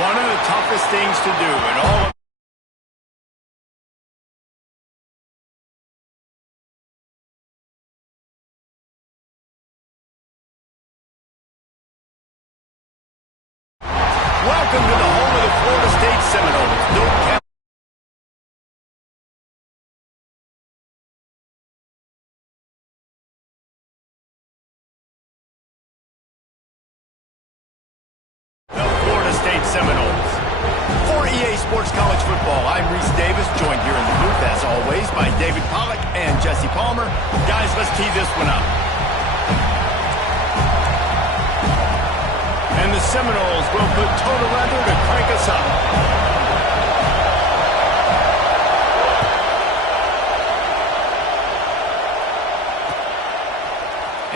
One of the toughest things to do in all of Welcome to the home of the Florida State Seminoles. The Florida State Seminoles. For EA Sports College Football, I'm Reese Davis, joined here in the booth, as always, by David Pollack and Jesse Palmer. Guys, let's tee this one up. And the Seminoles will put toe to leather to crank us up.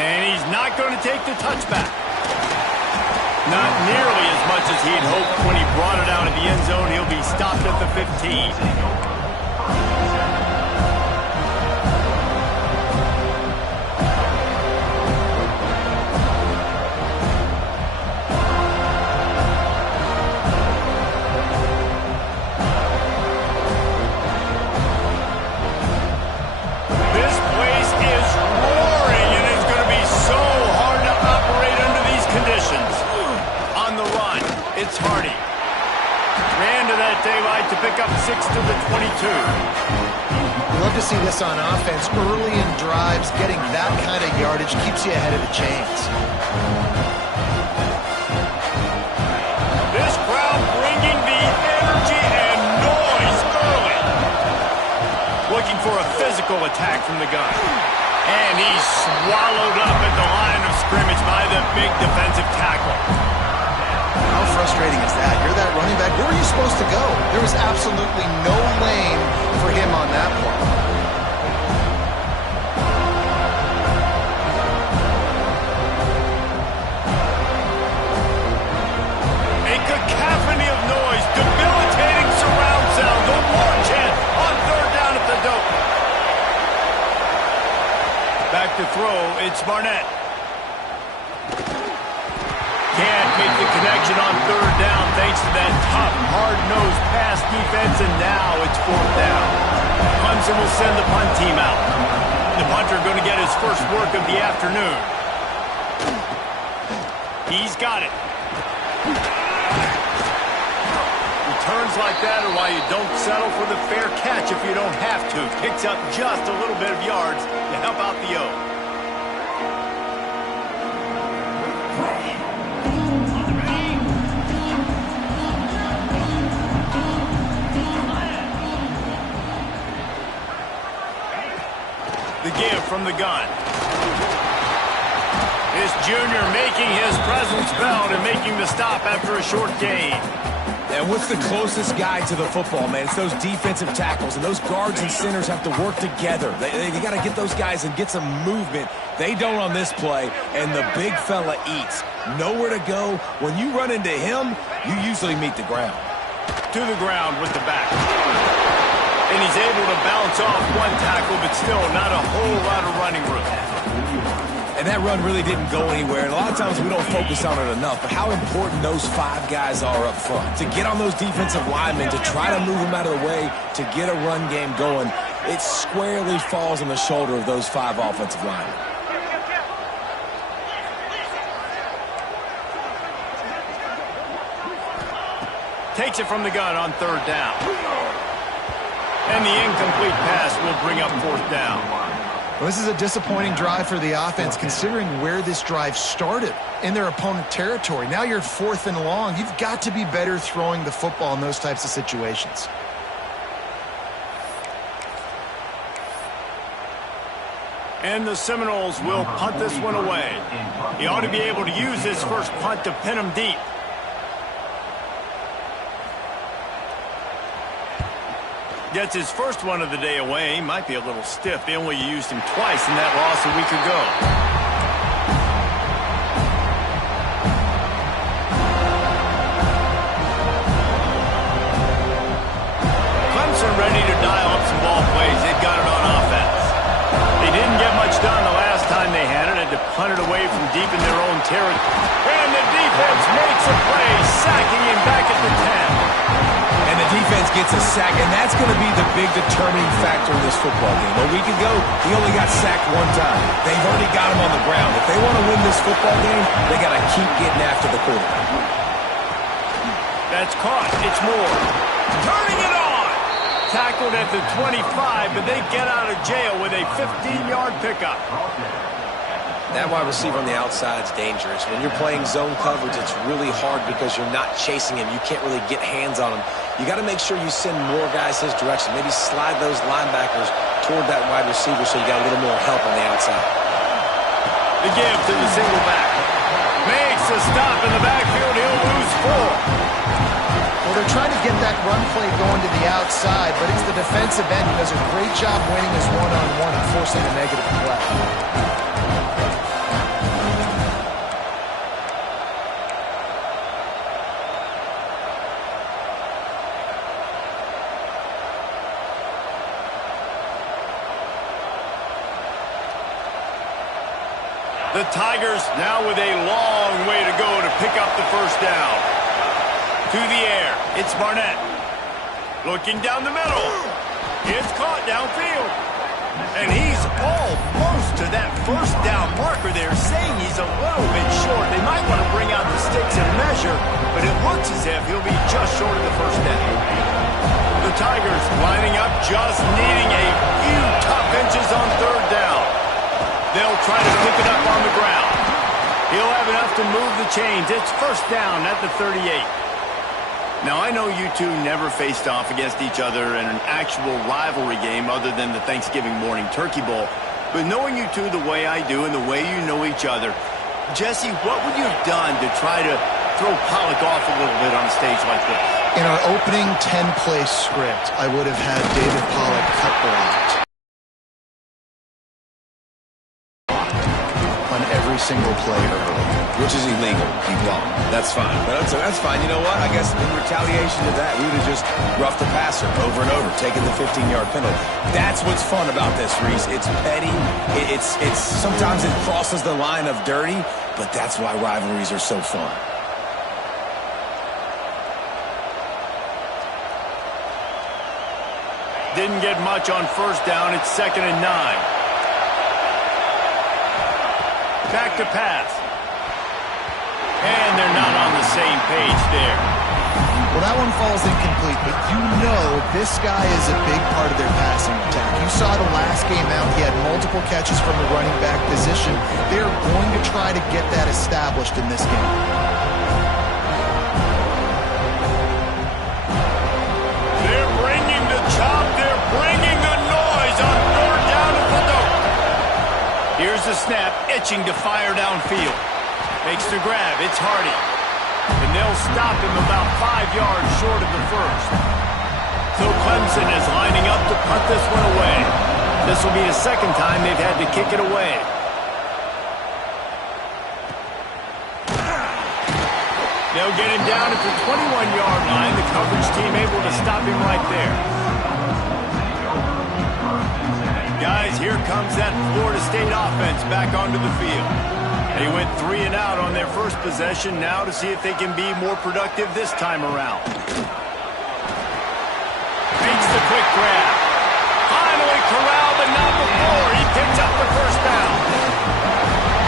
And he's not going to take the touchback. Not nearly as much as he'd hoped when he brought it out of the end zone. He'll be stopped at the 15. It's Hardy. Ran to that daylight to pick up 6 to the 22. You love to see this on offense. Early in drives, getting that kind of yardage keeps you ahead of the chains. This crowd bringing the energy and noise early. Looking for a physical attack from the gun. And he's swallowed up at the line of scrimmage by the big defensive tackle. How frustrating is that? You're that running back. Where were you supposed to go? There was absolutely no lane for him on that play. A cacophony of noise, debilitating surround sound, the war chant on third down at the dope. Back to throw, it's Barnett. Can't make the connection on third down thanks to that tough, hard-nosed pass defense, and now it's fourth down. Clemson will send the punt team out. The punter going to get his first work of the afternoon. He's got it. Returns like that are why you don't settle for the fair catch if you don't have to. Picks up just a little bit of yards to help out the O. The give from the gun. This junior making his presence felt and making the stop after a short gain. And what's the closest guy to the football, man? It's those defensive tackles, and those guards and centers have to work together. They got to get those guys and get some movement. They don't on this play, and the big fella eats. Nowhere to go. When you run into him, you usually meet the ground. To the ground with the back. And he's able to bounce off one tackle, but still not a whole lot of running room. And that run really didn't go anywhere. And a lot of times we don't focus on it enough. But how important those 5 guys are up front. To get on those defensive linemen, to try to move them out of the way, to get a run game going, it squarely falls on the shoulder of those 5 offensive linemen. Takes it from the gun on third down. And the incomplete pass will bring up fourth down. Well, this is a disappointing drive for the offense, considering where this drive started in their opponent territory. Now you're 4th and long. You've got to be better throwing the football in those types of situations. And the Seminoles will punt this one away. He ought to be able to use this first punt to pin him deep. Gets his first one of the day away. He might be a little stiff. They only used him twice in that loss a week ago. Clemson ready to dial up some ball plays. They've got it on offense. They didn't get much done the last time they had it. Had to punt it away from deep in their own territory. And the defense makes a play, sacking him back at the 10. And the defense gets a sack, and that's going to be the big determining factor in this football game. A week ago, he only got sacked one time. They've already got him on the ground. If they want to win this football game, they got to keep getting after the quarterback. That's caught. It's Moore. Turning it on. Tackled at the 25, but they get out of jail with a 15-yard pickup. That wide receiver on the outside is dangerous. When you're playing zone coverage, it's really hard because you're not chasing him. You can't really get hands on him. You got to make sure you send more guys his direction. Maybe slide those linebackers toward that wide receiver so you got a little more help on the outside. The give to the single back. Makes a stop in the backfield. He'll lose 4. Well, they're trying to get that run play going to the outside, but it's the defensive end who does a great job winning his one-on-one and forcing a negative play. The Tigers now with a long way to go to pick up the first down. To the air, it's Barnett. Looking down the middle. It's caught downfield. And he's almost to that first down marker there, saying he's a little bit short. They might want to bring out the sticks and measure, but it looks as if he'll be just short of the first down. The Tigers lining up, just needing a few tough inches on third down. They'll try to pick it up on the ground. He'll have enough to move the chains. It's first down at the 38. Now, I know you two never faced off against each other in an actual rivalry game other than the Thanksgiving morning Turkey Bowl. But knowing you two the way I do and the way you know each other, Jesse, what would you have done to try to throw Pollock off a little bit on a stage like this? In our opening 10-play script, I would have had David Pollock cut blocked on every single play early. Which is illegal. He won't. That's fine. But that's fine. You know what? I guess in retaliation to that, we would have just roughed the passer over and over, taking the 15-yard penalty. That's what's fun about this, Reese. It's petty. It's sometimes it crosses the line of dirty, but that's why rivalries are so fun. Didn't get much on first down. It's 2nd and 9. Back to pass. And they're not on the same page there. Well, that one falls incomplete, but you know this guy is a big part of their passing attack. You saw the last game out. He had multiple catches from the running back position. They're going to try to get that established in this game. They're bringing the chop. They're bringing the noise on third down at the dope. Here's the snap, itching to fire downfield. Makes the grab. It's Hardy. And they'll stop him about 5 yards short of the first. So Clemson is lining up to punt this one away. This will be the second time they've had to kick it away. They'll get him down at the 21-yard line. The coverage team able to stop him right there. Guys, here comes that Florida State offense back onto the field. They went 3 and out on their first possession, now to see if they can be more productive this time around. Makes the quick grab. Finally corralled, but not before. He picks up the first down.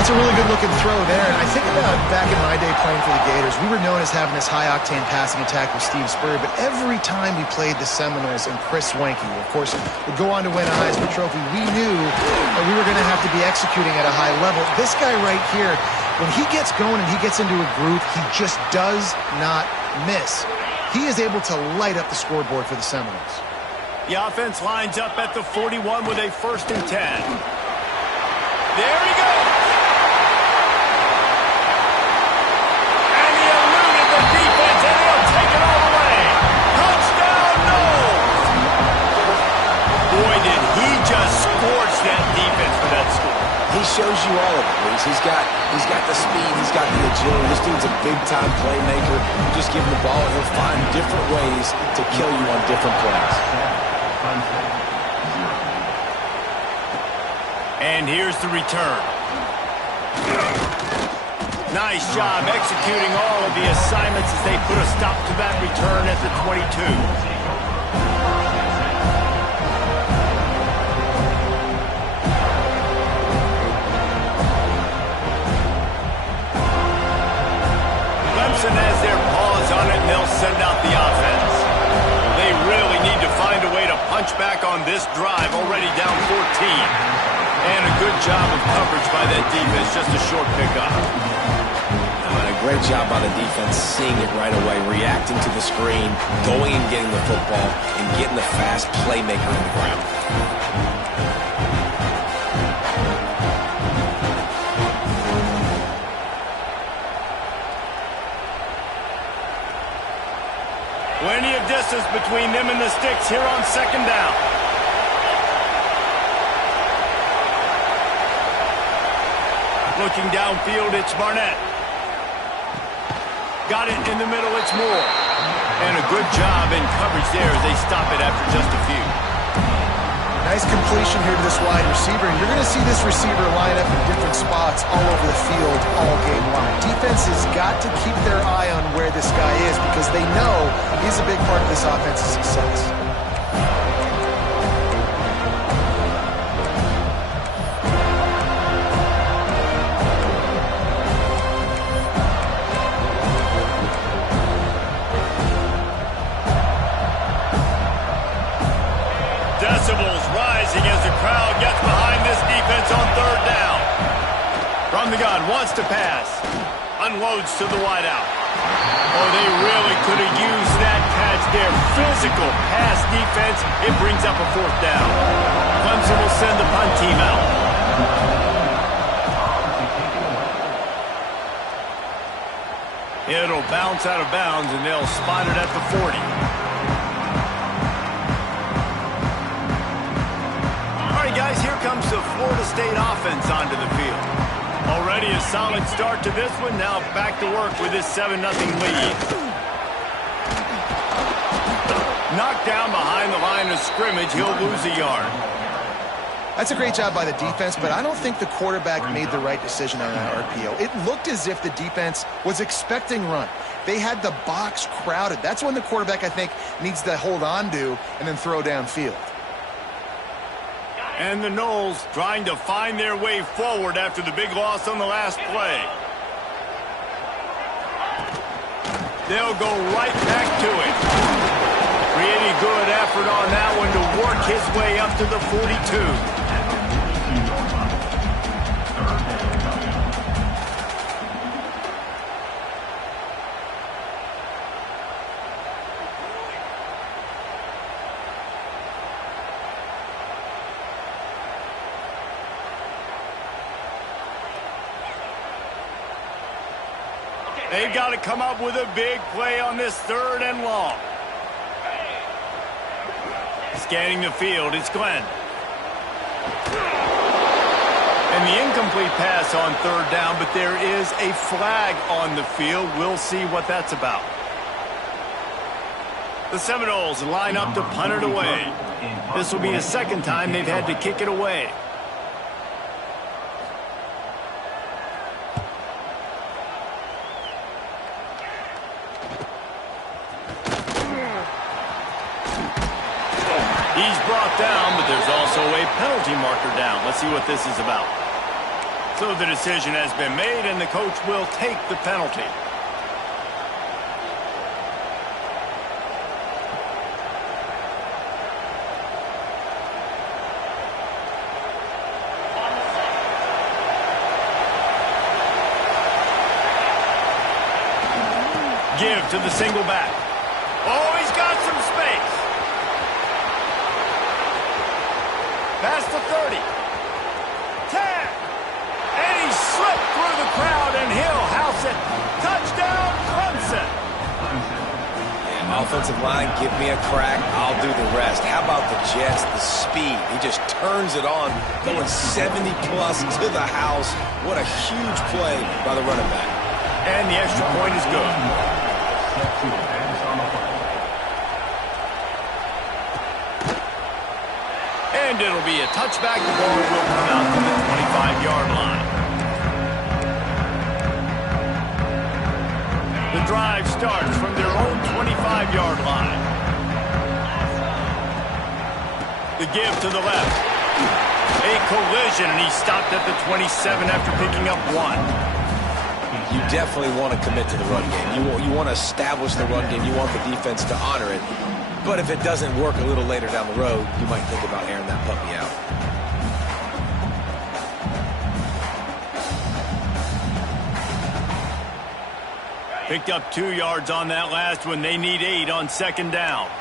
That's a really good-looking throw there. And I think about back in my day playing for the Gators, we were known as having this high-octane passing attack with Steve Spurrier, but every time we played the Seminoles and Chris Wenke, of course, would go on to win a Heisman Trophy, we knew that we were going to have to be executing at a high level. This guy right here, when he gets going and he gets into a groove, he just does not miss. He is able to light up the scoreboard for the Seminoles. The offense lines up at the 41 with a 1st and 10. There he goes. He shows you all of it, Reese. He's got the speed, he's got the agility. This dude's a big-time playmaker. You just give him the ball, and he'll find different ways to kill you on different plays. And here's the return. Nice job executing all of the assignments as they put a stop to that return at the 22. Has their paws on it, and they'll send out the offense. They really need to find a way to punch back on this drive, already down 14. And a good job of coverage by that defense, just a short pickup. And a great job by the defense, seeing it right away, reacting to the screen, going and getting the football, and getting the fast playmaker on the ground. Plenty of distance between them and the sticks here on second down. Looking downfield, it's Barnett. Got it in the middle, it's Moore. And a good job in coverage there as they stop it after just a few. Nice completion here to this wide receiver, and you're going to see this receiver line up in different spots all over the field all game long. Defense has got to keep their eye on where this guy is because they know he's a big part of this offense's success. Decibels rising as the crowd gets behind this defense on third down. From the gun, wants to pass. Unloads to the wideout. Oh, they really could have used that catch there. Physical pass defense. It brings up a fourth down. Clemson will send the punt team out. It'll bounce out of bounds, and they'll spot it at the 40. Guys, here comes the Florida State offense onto the field. Already a solid start to this one. Now back to work with this 7-0 lead. Knocked down behind the line of scrimmage. He'll lose a yard. That's a great job by the defense, but I don't think the quarterback made the right decision on that RPO. It looked as if the defense was expecting run. They had the box crowded. That's when the quarterback, I think, needs to hold on to and then throw downfield. And the Noles trying to find their way forward after the big loss on the last play. They'll go right back to it. Really good effort on that one to work his way up to the 42. They've got to come up with a big play on this third and long. Scanning the field, it's Glenn. And the incomplete pass on third down, but there is a flag on the field. We'll see what that's about. The Seminoles line up to punt it away. This will be the second time they've had to kick it away. He's brought down, but there's also a penalty marker down. Let's see what this is about. So the decision has been made, and the coach will take the penalty. Give to the single back. Oh, he's got some space. Past the 30. 10. And he slipped through the crowd, and he'll house it. Touchdown, Clemson. Yeah, offensive line, give me a crack. I'll do the rest. How about the Jets, the speed? He just turns it on, going 70-plus to the house. What a huge play by the running back. And the extra point is good. And it'll be a touchback. The ball will come out to the 25-yard line. drive starts from their own 25-yard line. The give to the left. A collision, and he stopped at the 27 after picking up 1. You definitely want to commit to the run game. You want to establish the run game. You want the defense to honor it. But if it doesn't work a little later down the road, you might think about airing that puppy out. Picked up 2 yards on that last one. They need 8 on second down.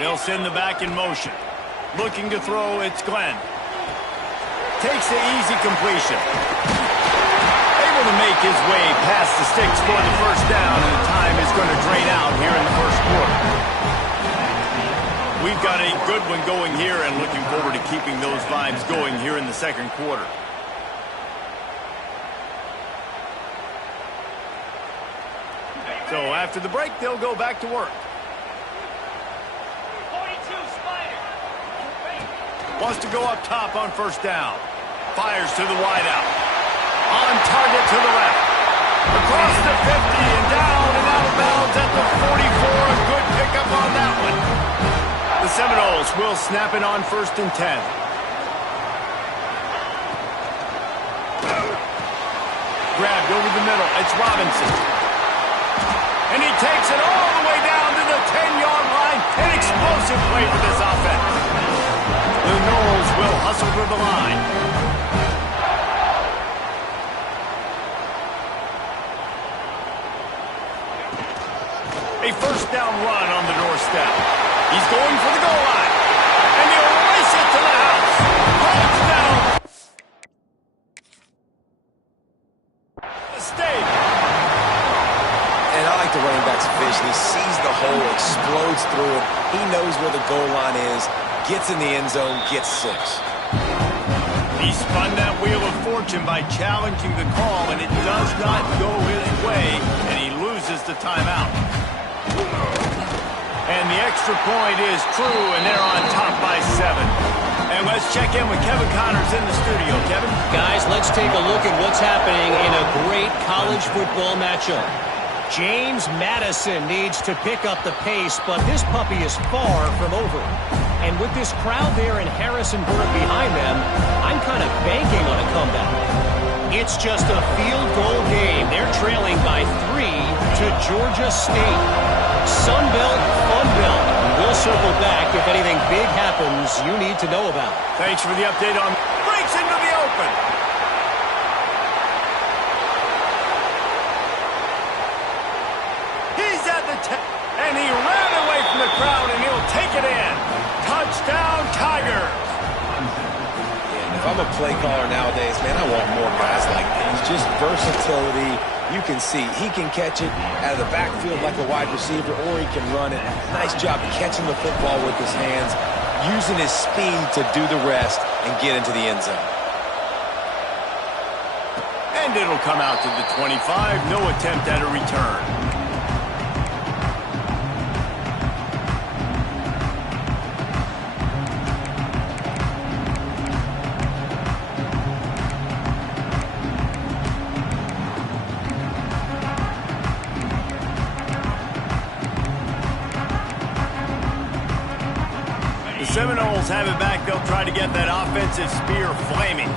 They'll send the back in motion. Looking to throw, it's Glenn. Takes the easy completion. Able to make his way past the sticks for the first down, and the time is going to drain out here in the first quarter. We've got a good one going here, and looking forward to keeping those vibes going here in the second quarter. So after the break, they'll go back to work. Wants to go up top on first down. Fires to the wideout. On target to the left. Across the 50 and down and out of bounds at the 44. A good pickup on that one. The Seminoles will snap it on 1st and 10. Grabbed over the middle. It's Robinson. And he takes it all the way down to the 10-yard line. An explosive play for this offense. The Noles will hustle to the line. A first down run on the doorstep. He's going for the goal line. And he'll race it to the house. Touchdown. The state. And I like the running back's vision. He sees the hole, explodes through it. He knows where the goal line is. Gets in the end zone, gets 6. He spun that wheel of fortune by challenging the call, and it does not go his way, and he loses the timeout. And the extra point is true, and they're on top by 7. And let's check in with Kevin Connors in the studio. Kevin? Guys, let's take a look at what's happening in a great college football matchup. James Madison needs to pick up the pace, but this puppy is far from over. And with this crowd there in Harrisonburg behind them, I'm kind of banking on a comeback. It's just a field goal game. They're trailing by 3 to Georgia State. Sun Belt, Fun Belt. We'll circle back if anything big happens you need to know about. Thanks for the update on... Breaks into the open. He's at the 10. And he ran away from the crowd, and he'll take it in. Touchdown, Tigers. Yeah, if I'm a play caller nowadays, man, I want more guys like this. Just versatility. You can see he can catch it out of the backfield like a wide receiver, or he can run it. Nice job catching the football with his hands, using his speed to do the rest and get into the end zone. And it'll come out to the 25. No attempt at a return. Seminoles have it back. They'll try to get that offensive spear flaming.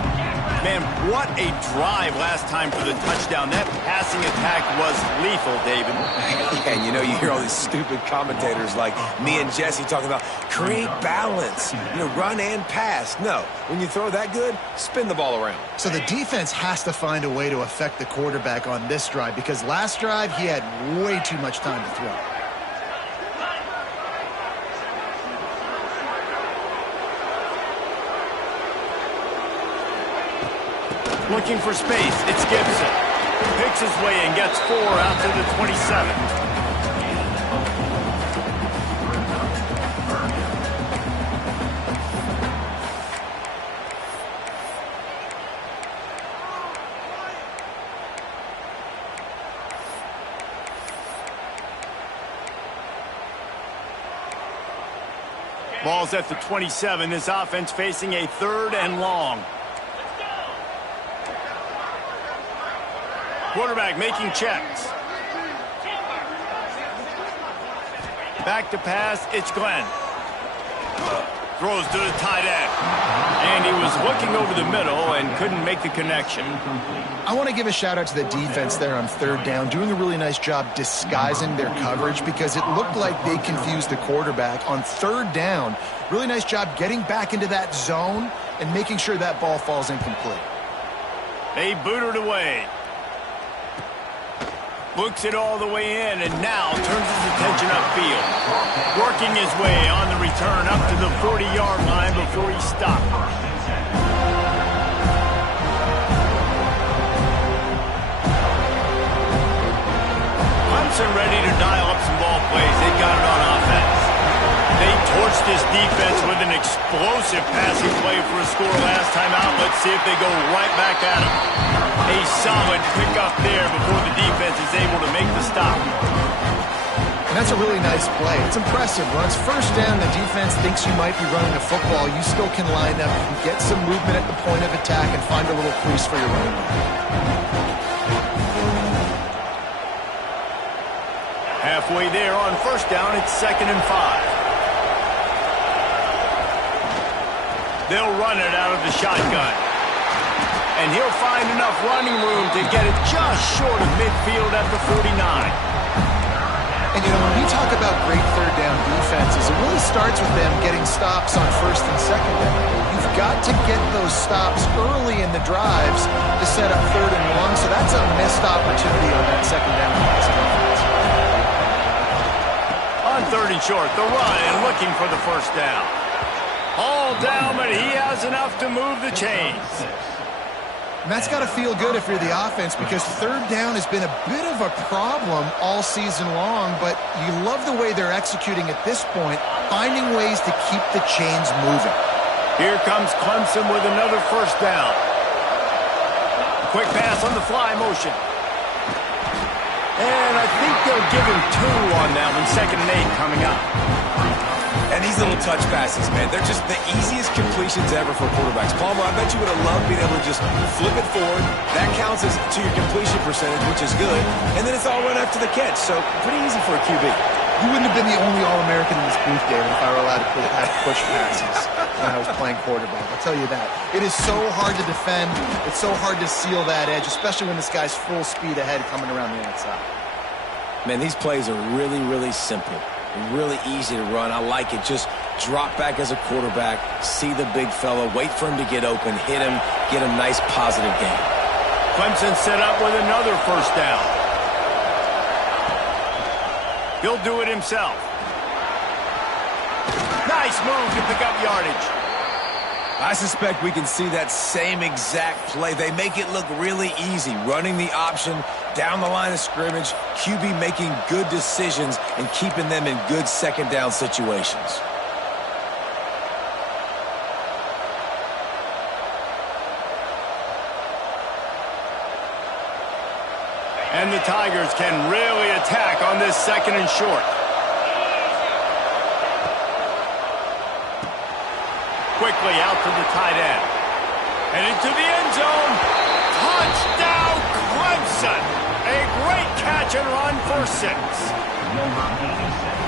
Man, what a drive last time for the touchdown. That passing attack was lethal, David. And you know, you hear all these stupid commentators like me and Jesse talking about create balance, run and pass. No, when you throw that good, spin the ball around. So the defense has to find a way to affect the quarterback on this drive, because last drive he had way too much time to throw. Looking for space, it's Gibson. Picks his way and gets 4 out to the 27. Ball's at the 27. This offense facing a 3rd and long. Quarterback making checks. Back to pass, it's Glenn. Throws to the tight end. And he was looking over the middle and couldn't make the connection. I want to give a shout out to the defense there on third down, doing a really nice job disguising their coverage because it looked like they confused the quarterback on third down. Really nice job getting back into that zone and making sure that ball falls incomplete. They boot it away. Looks it all the way in and now turns his attention upfield. Working his way on the return up to the 40-yard line before he stopped. Clemson ready to dial up some ball plays. They got it on offense. They torched this defense with an explosive passing play for a score last time out. Let's see if they go right back at him. A solid pickup there before the defense is able to make the stop. And that's a really nice play. It's impressive. When it's first down, the defense thinks you might be running the football. You still can line up, you can get some movement at the point of attack, and find a little crease for your running back. Halfway there on first down, it's 2nd and 5. They'll run it out of the shotgun. And he'll find enough running room to get it just short of midfield at the 49. And, you know, when we talk about great third down defenses, it really starts with them getting stops on first and second down. You've got to get those stops early in the drives to set up third and long, so that's a missed opportunity on that second down passing offense. On third and short, the run and looking for the first down. All down, but he has enough to move the chains. And that's got to feel good if you're the offense because third down has been a bit of a problem all season long, but you love the way they're executing at this point, finding ways to keep the chains moving. Here comes Clemson with another first down. Quick pass on the fly motion. And I think they'll give him 2 on that one, 2nd and 8 coming up. And these little touch passes, man, they're just the easiest completions ever for quarterbacks. Palmer, I bet you would have loved being able to just flip it forward. That counts as to your completion percentage, which is good. And then it's all run after the catch, so pretty easy for a QB. You wouldn't have been the only All-American in this booth, David, if I were allowed to have push passes when I was playing quarterback. I'll tell you that. It is so hard to defend. It's so hard to seal that edge, especially when this guy's full speed ahead coming around the outside. Man, these plays are really, really simple. Really easy to run. I like it. Just drop back as a quarterback, see the big fella, wait for him to get open, hit him, get a nice positive gain. Clemson set up with another first down. He'll do it himself. Nice move to pick up yardage. I suspect we can see that same exact play. They make it look really easy, running the option down the line of scrimmage, QB making good decisions and keeping them in good second down situations. And the Tigers can really attack on this 2nd and short. Quickly out to the tight end. And into the end zone. Touchdown, Clemson. A great catch and run for 6.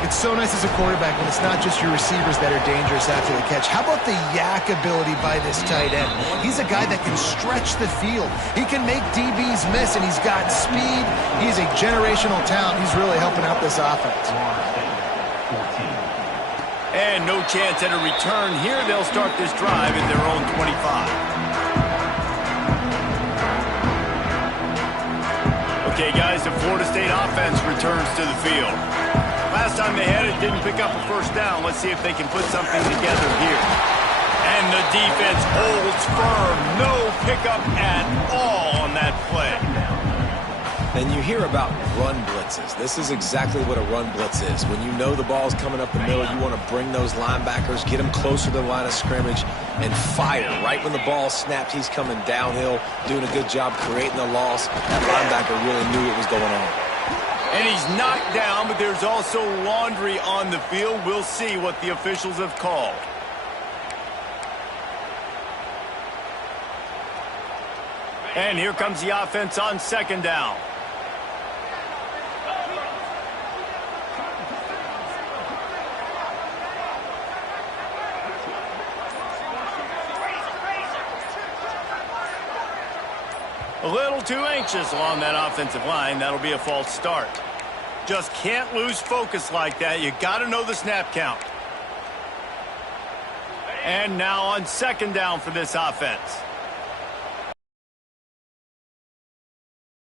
It's so nice as a quarterback when it's not just your receivers that are dangerous after the catch. How about the yak ability by this tight end? He's a guy that can stretch the field. He can make DBs miss, and he's got speed. He's a generational talent. He's really helping out this offense. And no chance at a return here. They'll start this drive at their own 25. Okay, guys, the Florida State offense returns to the field. Last time they had it, didn't pick up a first down. Let's see if they can put something together here. And the defense holds firm. No pickup at all on that play. And you hear about run blitzes. This is exactly what a run blitz is. When you know the ball's coming up the middle, you want to bring those linebackers, get them closer to the line of scrimmage, and fire. Right when the ball snapped, he's coming downhill, doing a good job creating the loss. That linebacker really knew what was going on. And he's knocked down, but there's also laundry on the field. We'll see what the officials have called. And here comes the offense on 2nd down. A little too anxious along that offensive line. That'll be a false start. Just can't lose focus like that. You got to know the snap count. And now on second down for this offense.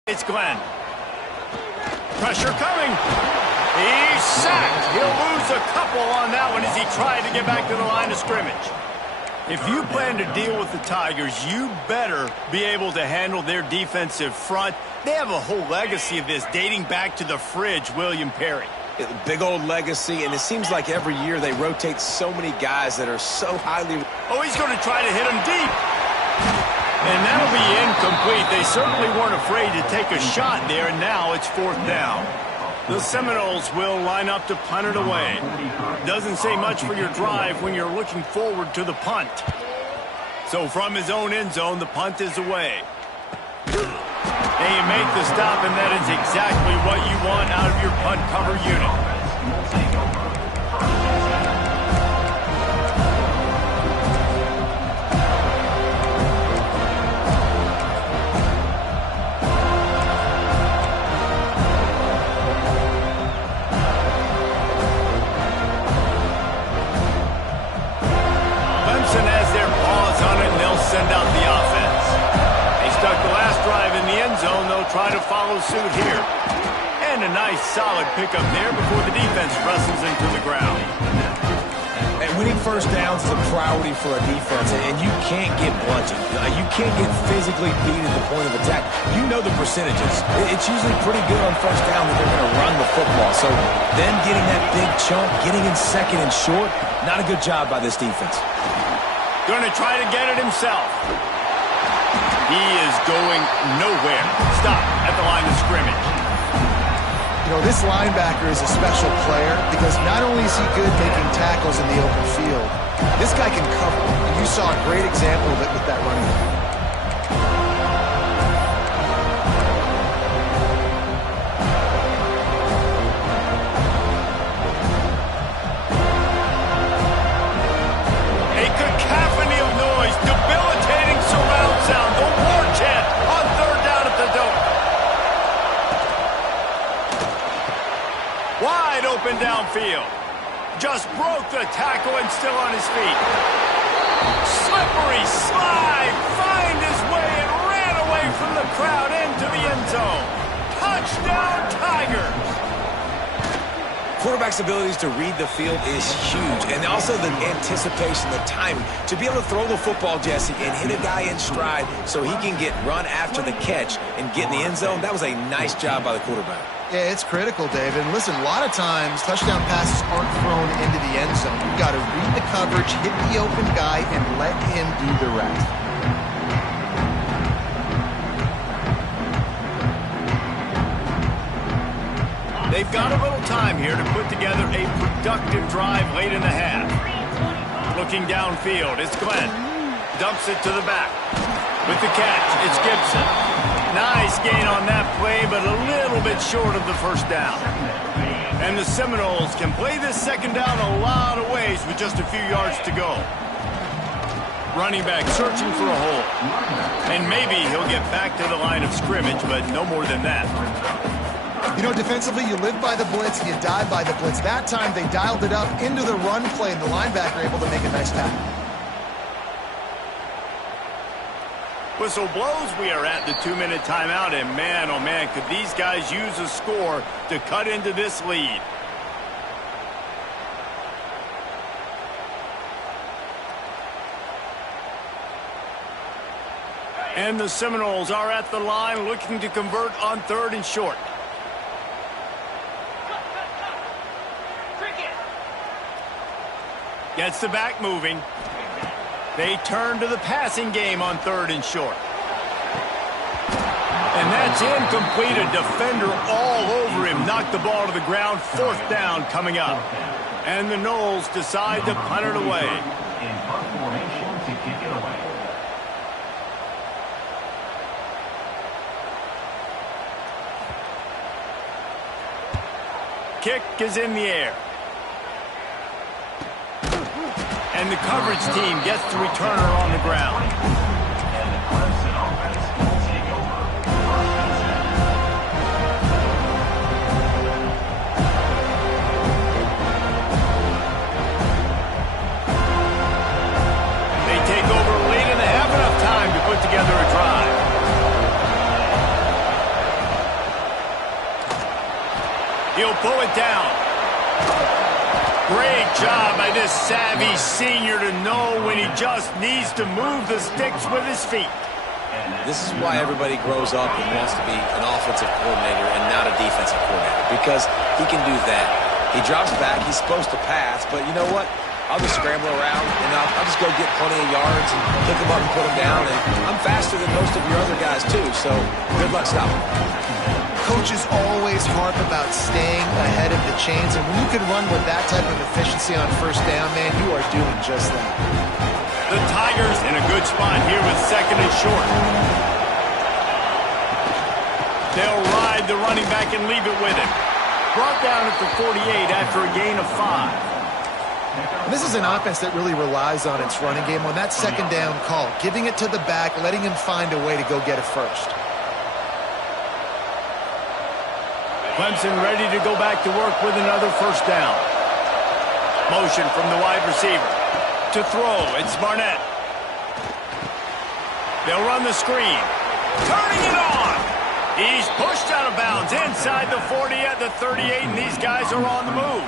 It's Glenn. Pressure coming. He's sacked. He'll lose a couple on that one as he tried to get back to the line of scrimmage. If you plan to deal with the Tigers, you better be able to handle their defensive front. They have a whole legacy of this dating back to the fridge, William Perry. Big old legacy, and it seems like every year they rotate so many guys that are so highly... Oh, he's going to try to hit him deep. And that'll be incomplete. They certainly weren't afraid to take a shot there, and now it's fourth down. The Seminoles will line up to punt it away. Doesn't say much for your drive when you're looking forward to the punt. So from his own end zone, the punt is away. And you make the stop, and that is exactly what you want out of your punt cover unit. Send out the offense. They stuck the last drive in the end zone. They'll try to follow suit here. And a nice solid pickup there before the defense wrestles into the ground. And winning first downs is a priority for a defense, and you can't get bludgeoned. You can't get physically beat at the point of attack. You know the percentages. It's usually pretty good on first down that they're going to run the football. So them getting that big chunk, getting in second and short, not a good job by this defense. Going to try to get it himself. He is going nowhere. Stop at the line of scrimmage. You know, this linebacker is a special player because not only is he good making tackles in the open field, this guy can cover. And you saw a great example of it with that running back. Open downfield. Just broke the tackle and still on his feet. Slippery slide. Find his way and ran away from the crowd into the end zone. Touchdown, Tigers. Quarterback's abilities to read the field is huge, and also the anticipation, the timing. To be able to throw the football, Jesse, and hit a guy in stride so he can get run after the catch and get in the end zone, that was a nice job by the quarterback. Yeah, it's critical, David. And listen, a lot of times touchdown passes aren't thrown into the end zone. You've got to read the coverage, hit the open guy, and let him do the rest. They've got a little time here to put together a productive drive late in the half. Looking downfield, it's Glenn. Dumps it to the back. With the catch, it's Gibson. Nice gain on that play, but a little bit short of the first down. And the Seminoles can play this second down a lot of ways with just a few yards to go. Running back searching for a hole. And maybe he'll get back to the line of scrimmage, but no more than that. You know, defensively, you live by the blitz and you die by the blitz. That time, they dialed it up into the run play, and the linebacker able to make a nice tackle. Whistle blows. We are at the 2-minute timeout, and man, oh man, could these guys use a score to cut into this lead. And the Seminoles are at the line looking to convert on 3rd and short. Gets the back moving. They turn to the passing game on 3rd and short. And that's incomplete. A defender all over him. Knocked the ball to the ground. 4th down coming up. And the Noles decide to punt it away. Kick is in the air. And the coverage team gets the returner on the ground. He'll pull it down. Great job by this savvy senior to know when he just needs to move the sticks with his feet. This is why everybody grows up and wants to be an offensive coordinator and not a defensive coordinator, because he can do that. He drops back. He's supposed to pass, but you know what? I'll just scramble around, and I'll just go get plenty of yards and pick them up and put them down. And I'm faster than most of your other guys, too, so good luck stopping. Coaches always harp about staying ahead of the chains, and when you can run with that type of efficiency on first down, man, you are doing just that. The Tigers in a good spot here with second and short. They'll ride the running back and leave it with him. Brought down at the 48 after a gain of 5. And this is an offense that really relies on its running game on that second down call, giving it to the back, letting him find a way to go get it first. Clemson ready to go back to work with another first down. Motion from the wide receiver. To throw, it's Barnett. They'll run the screen. Turning it on. He's pushed out of bounds inside the 40 at the 38, and these guys are on the move.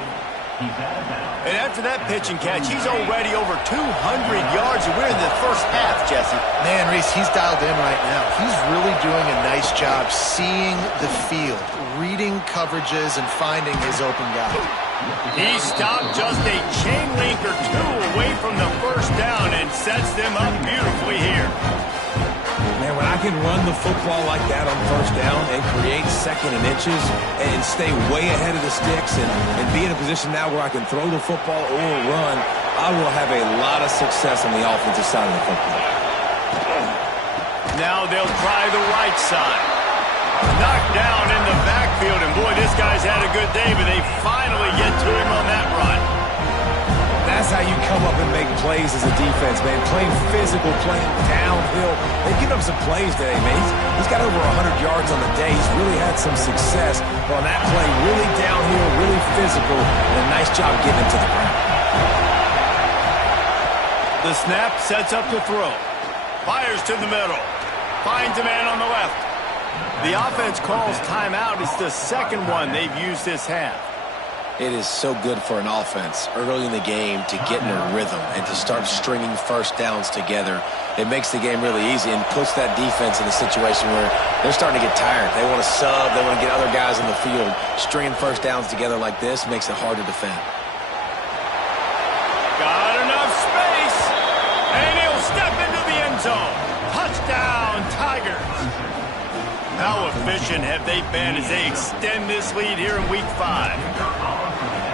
And after that pitch and catch, he's already over 200 yards, and we're in the first half, Jesse. Man, Reese, he's dialed in right now. He's really doing a nice job seeing the field, reading coverages, and finding his open guy. He stopped just a chain link or two away from the first down and sets them up beautifully here. Man, when I can run the football like that on first down and create second and inches and stay way ahead of the sticks and be in a position now where I can throw the football or run, I will have a lot of success on the offensive side of the football. Now they'll try the right side. Knocked down in the backfield, and boy, this guy's had a good day, but they finally get to him on that run. That's how you come up and make plays as a defense, man. Playing physical, playing downhill. They've given up some plays today, man. He's got over 100 yards on the day. He's really had some success. But on that play, really downhill, really physical, and a nice job getting to the ground. The snap sets up to throw. Fires to the middle. Finds a man on the left. The offense calls timeout. It's the second one they've used this half. It is so good for an offense early in the game to get in a rhythm and to start stringing first downs together. It makes the game really easy and puts that defense in a situation where they're starting to get tired. They want to sub. They want to get other guys in the field. Stringing first downs together like this makes it hard to defend. Got enough space, and he'll step into the end zone. Touchdown, Tigers. How efficient have they been as they extend this lead here in Week 5?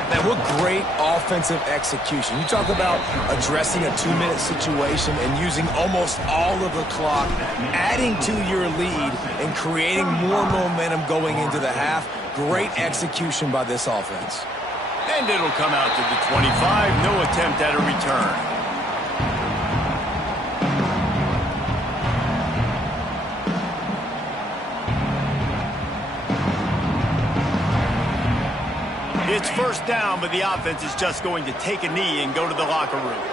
Man, what great offensive execution. You talk about addressing a 2-minute situation and using almost all of the clock, adding to your lead, and creating more momentum going into the half. Great execution by this offense. And it'll come out to the 25. No attempt at a return. It's first down, but the offense is just going to take a knee and go to the locker room.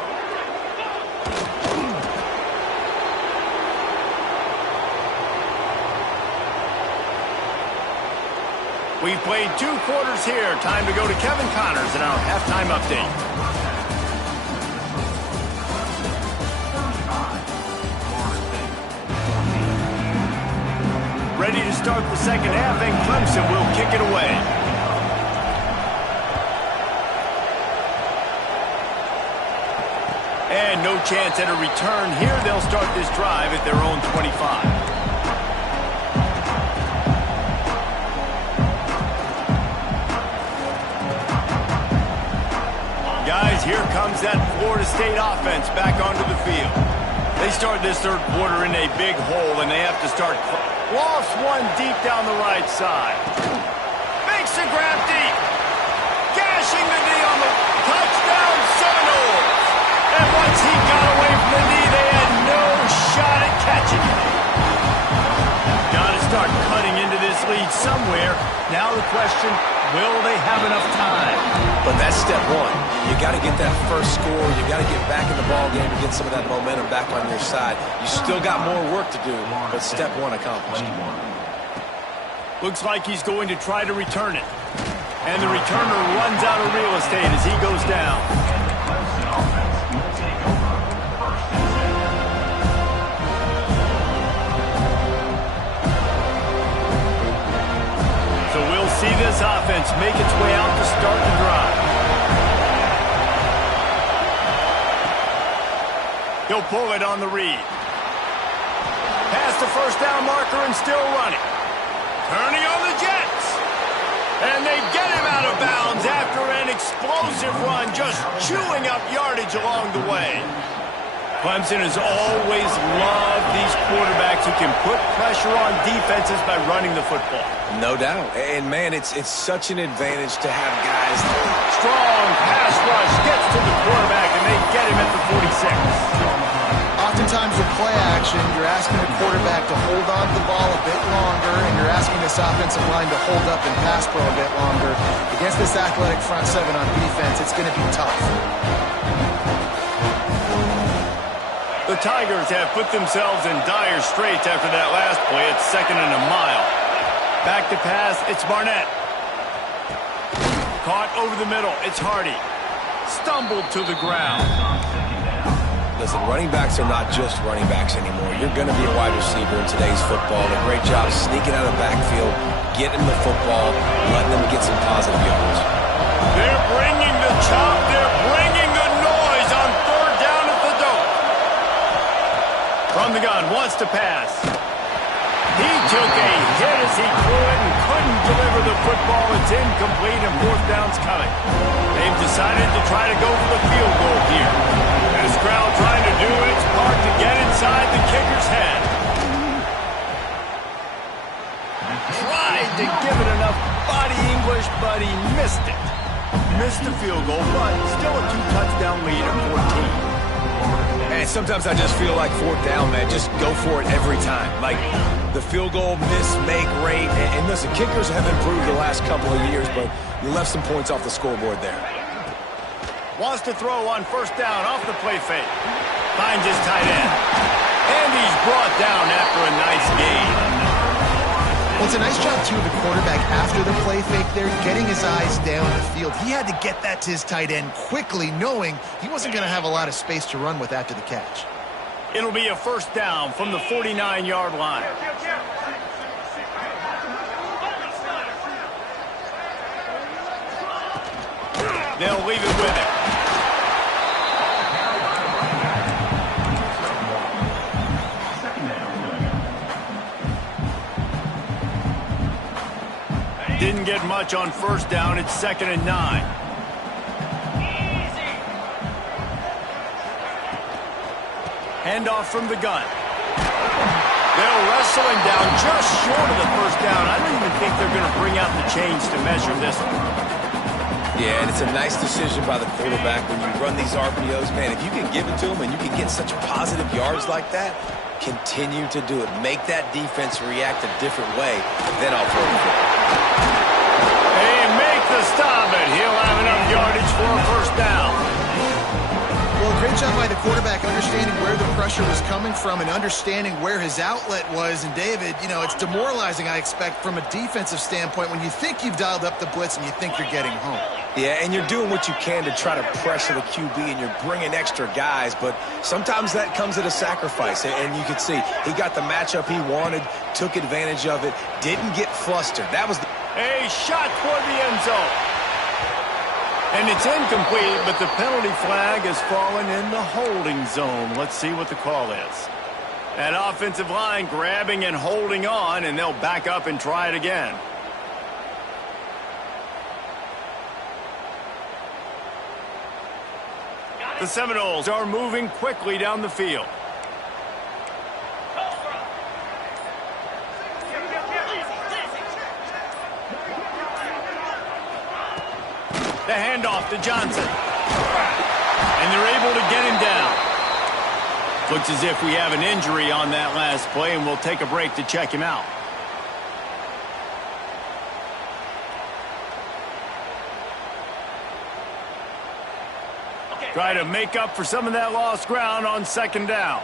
We've played 2 quarters here. Time to go to Kevin Connors in our halftime update. Ready to start the second half, and Clemson will kick it away. And no chance at a return here. They'll start this drive at their own 25. Guys, here comes that Florida State offense back onto the field. They start this third quarter in a big hole, and they have to start. Lost one deep down the right side. Makes the grab deep. Gashing the knee on the touchdown, Seminoles. And once he got away from the knee, they had no shot at catching it. Got to start cutting into this lead somewhere. Now the question, will they have enough time? But that's step one. You got to get that first score. You got to get back in the ball game and get some of that momentum back on your side. You still got more work to do, but step one accomplished. Looks like he's going to try to return it. And the returner runs out of real estate as he goes down. So we'll see this offense make its way out to start the drive. He'll pull it on the read. Past the first down marker and still running. Turning on the Jets. And they get him out of bounds after an explosive run, just chewing up yardage along the way. Clemson has always loved these quarterbacks who can put pressure on defenses by running the football. No doubt. And, man, it's such an advantage to have guys. Strong pass rush gets to the quarterback, and they get him at the 46. Oftentimes with play action, you're asking the quarterback to hold on to the ball a bit longer, and you're asking this offensive line to hold up and pass pro a bit longer. Against this athletic front seven on defense, it's going to be tough. The Tigers have put themselves in dire straits after that last play. It's 2nd and a mile. Back to pass, it's Barnett. Caught over the middle, it's Hardy. Stumbled to the ground. Listen, running backs are not just running backs anymore. You're going to be a wide receiver in today's football. A great job sneaking out of the backfield, getting the football, letting them get some positive yards. They're bringing the chop. They're bringing the noise on 3rd down at the dope. From the gun, wants to pass. He took a hit as he threw it and couldn't deliver the football. It's incomplete and 4th down's coming. They've decided to try to go for the field goal here. This crowd trying to do its part to get inside the kicker's head. Tried to give it enough body English, but he missed it. Missed the field goal, but still a 2-touchdown lead at 14. And sometimes I just feel like 4th down, man. Just go for it every time. Like the field goal miss-make rate. And listen, kickers have improved the last couple of years, but you left some points off the scoreboard there. Wants to throw on 1st down off the play fake. Finds his tight end. And he's brought down after a nice gain. Well, it's a nice job, too, of the quarterback after the play fake there, getting his eyes down the field. He had to get that to his tight end quickly, knowing he wasn't going to have a lot of space to run with after the catch. It'll be a 1st down from the 49-yard line. They'll leave it with him. Didn't get much on 1st down. It's 2nd and 9. Handoff from the gun. They'll wrestle him down just short of the 1st down. I don't even think they're going to bring out the chains to measure this one. Yeah, and it's a nice decision by the quarterback when you run these RPOs. Man, if you can give it to them and you can get such positive yards like that, continue to do it. Make that defense react a different way, then I'll throw the football. They make the stop, and he'll have enough yardage for a 1st down. Well, great job by the quarterback understanding where the pressure was coming from and understanding where his outlet was. And, David, you know, it's demoralizing, I expect, from a defensive standpoint when you think you've dialed up the blitz and you think you're getting home. Yeah, and you're doing what you can to try to pressure the QB, and you're bringing extra guys, but sometimes that comes at a sacrifice. And you can see he got the matchup he wanted, took advantage of it, didn't get flustered. That was a shot toward the end zone. And it's incomplete, but the penalty flag has fallen in the holding zone. Let's see what the call is. That offensive line grabbing and holding on, and they'll back up and try it again. The Seminoles are moving quickly down the field. The handoff to Johnson. And they're able to get him down. Looks as if we have an injury on that last play, and we'll take a break to check him out. Try to make up for some of that lost ground on 2nd down.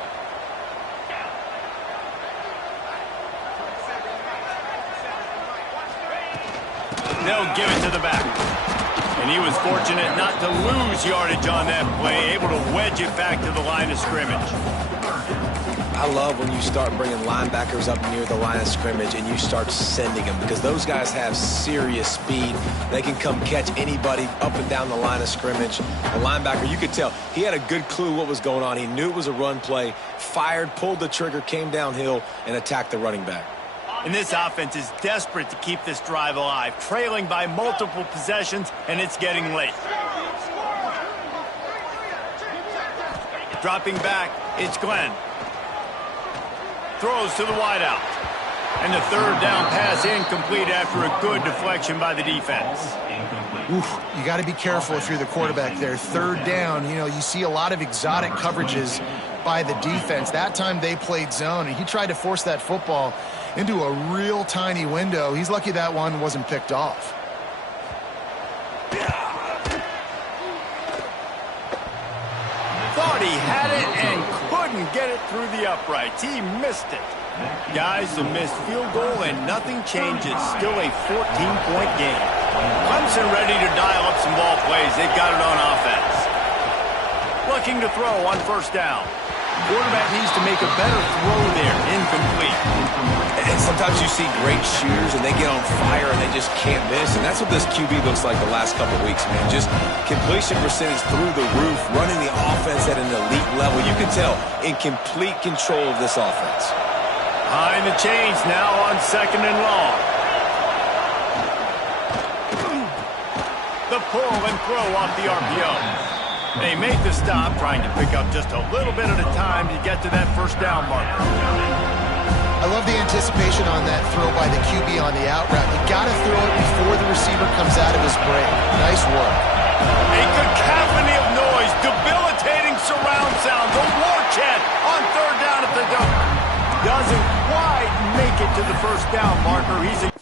They'll give it to the back. And he was fortunate not to lose yardage on that play, able to wedge it back to the line of scrimmage. I love when you start bringing linebackers up near the line of scrimmage and you start sending them, because those guys have serious speed. They can come catch anybody up and down the line of scrimmage. The linebacker, you could tell, he had a good clue what was going on. He knew it was a run play, fired, pulled the trigger, came downhill, and attacked the running back. And this offense is desperate to keep this drive alive, trailing by multiple possessions, and it's getting late. Dropping back, it's Glenn. Throws to the wideout. And the third down pass incomplete after a good deflection by the defense. Oof, you got to be careful if you're the quarterback there. Third down, you know, you see a lot of exotic coverages by the defense. That time they played zone, and he tried to force that football into a real tiny window. He's lucky that one wasn't picked off. Thought he had it and couldn't get it through the uprights. He missed it. Guys, the missed field goal and nothing changes. Still a 14-point game. Clemson ready to dial up some ball plays. They've got it on offense. Looking to throw on first down. Quarterback needs to make a better throw there. Incomplete. And sometimes you see great shooters and they get on fire and they just can't miss. And that's what this QB looks like the last couple of weeks, man. Just completion percentage through the roof, running the offense at an elite level. You can tell in complete control of this offense. Behind the chains now on second and long. The pull and throw off the RPO. They make the stop, trying to pick up just a little bit at a time to get to that first down marker. I love the anticipation on that throw by the QB on the out route. You got to throw it before the receiver comes out of his break. Nice work. A cacophony of noise, debilitating surround sound. The war chant on third down at the dome. Doesn't quite make it to the first down marker. He's a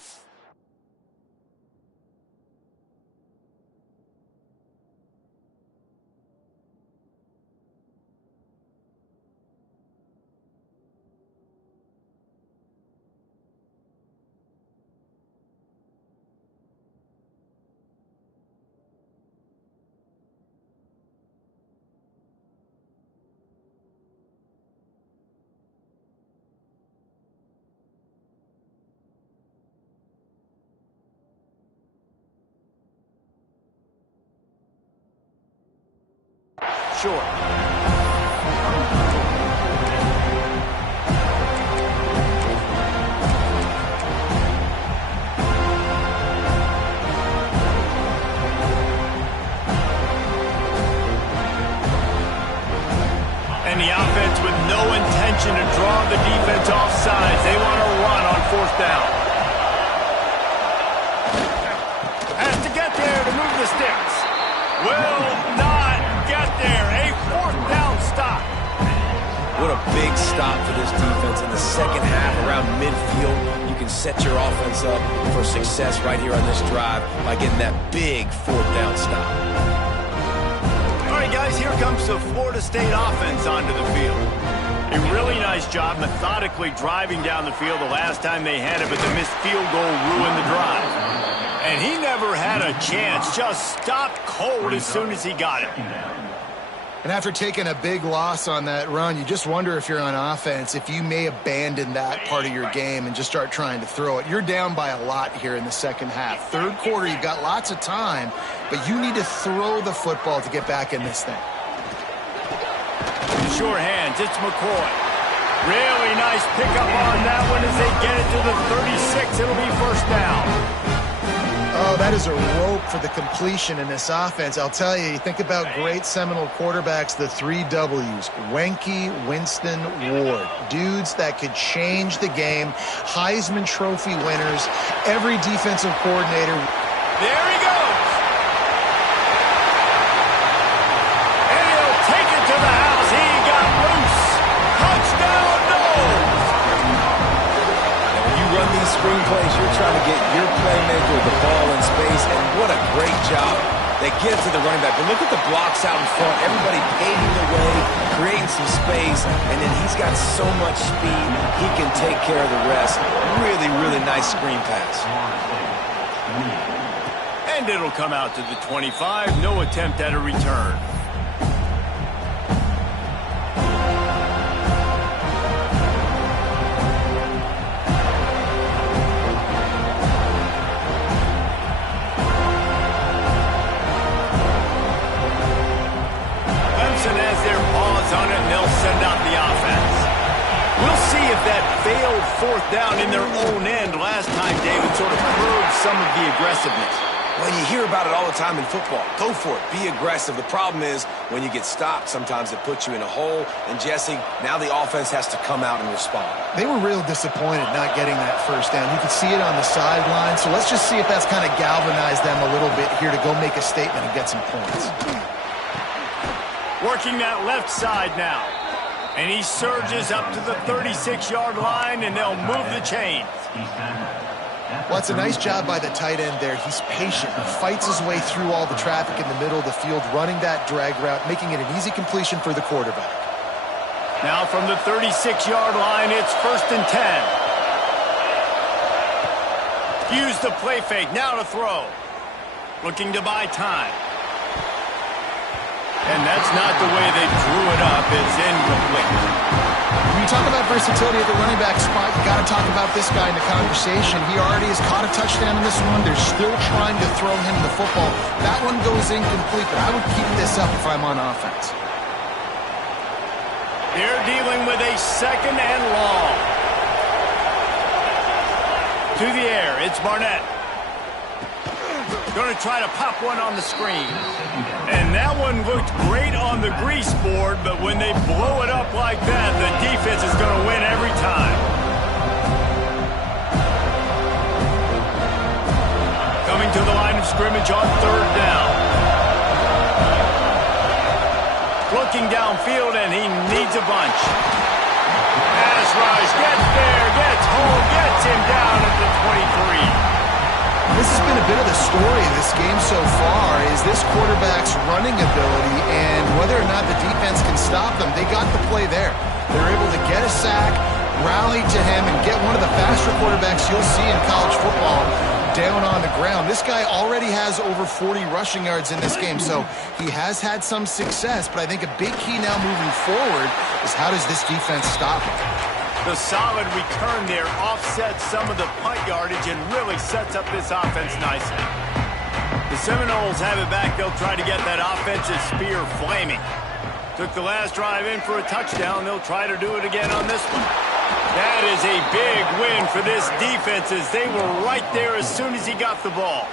short. And the offense with no intention to draw the defense off sides. They want to run on fourth down. Has to get there to move the sticks. Will not get there. A fourth down stop. What a big stop for this defense in the second half around midfield. You can set your offense up for success right here on this drive by getting that big fourth down stop. All right, guys, here comes the Florida State offense onto the field. A really nice job methodically driving down the field the last time they had it, but the missed field goal ruined the drive. And he never had a chance, just stopped cold as soon as he got it. And after taking a big loss on that run, you just wonder if you're on offense, if you may abandon that part of your game and just start trying to throw it. You're down by a lot here in the second half. Third quarter, you've got lots of time, but you need to throw the football to get back in this thing. Sure hands, it's McCoy. Really nice pickup on that one as they get it to the 36. It'll be first down. Oh, that is a rope for the completion in this offense. I'll tell you, you think about great Seminole quarterbacks, the 3 W's, Wenke, Winston, Ward. Dudes that could change the game, Heisman Trophy winners, every defensive coordinator. There he goes. And he'll take it to the house. He got loose. Touchdown, Noles. When you run these screenplays, you're trying to get your playmaker the ball in space, and what a great job. They get it to the running back, but look at the blocks out in front. Everybody paving the way, creating some space, and then he's got so much speed, he can take care of the rest. Really, really nice screen pass. And it'll come out to the 25. No attempt at a return. Clemson has their paws on it, and they'll send out the offense. We'll see if that failed fourth down in their own end last time, David, sort of curbed some of the aggressiveness. Well, you hear about it all the time in football. Go for it. Be aggressive. The problem is when you get stopped, sometimes it puts you in a hole. And, Jesse, now the offense has to come out and respond. They were real disappointed not getting that first down. You could see it on the sideline. So let's just see if that's kind of galvanized them a little bit here to go make a statement and get some points. Working that left side now. And he surges up to the 36-yard line, and they'll move the chains. Well, it's a nice job by the tight end there. He's patient. He fights his way through all the traffic in the middle of the field, running that drag route, making it an easy completion for the quarterback. Now from the 36-yard line, it's 1st and 10. Use the play fake. Now to throw. Looking to buy time. And that's not the way they drew it up. It's incomplete. When you talk about versatility at the running back spot, you got to talk about this guy in the conversation. He already has caught a touchdown in this one. They're still trying to throw him the football. That one goes incomplete, but I would keep this up if I'm on offense. They're dealing with a 2nd and long. To the air, it's Barnett. Going to try to pop one on the screen. And that one looked great on the grease board, but when they blow it up like that, the defense is going to win every time. Coming to the line of scrimmage on 3rd down. Looking downfield, and he needs a bunch. Pass rush, gets there, gets home, gets him down at the 23. This has been a bit of the story of this game so far, is this quarterback's running ability and whether or not the defense can stop them. They got the play there. They're able to get a sack, rally to him, and get one of the faster quarterbacks you'll see in college football down on the ground. This guy already has over 40 rushing yards in this game, so he has had some success, but I think a big key now moving forward is how does this defense stop him? The solid return there offsets some of the punt yardage and really sets up this offense nicely. The Seminoles have it back. They'll try to get that offensive spear flaming. Took the last drive in for a touchdown. They'll try to do it again on this one. That is a big win for this defense as they were right there as soon as he got the ball.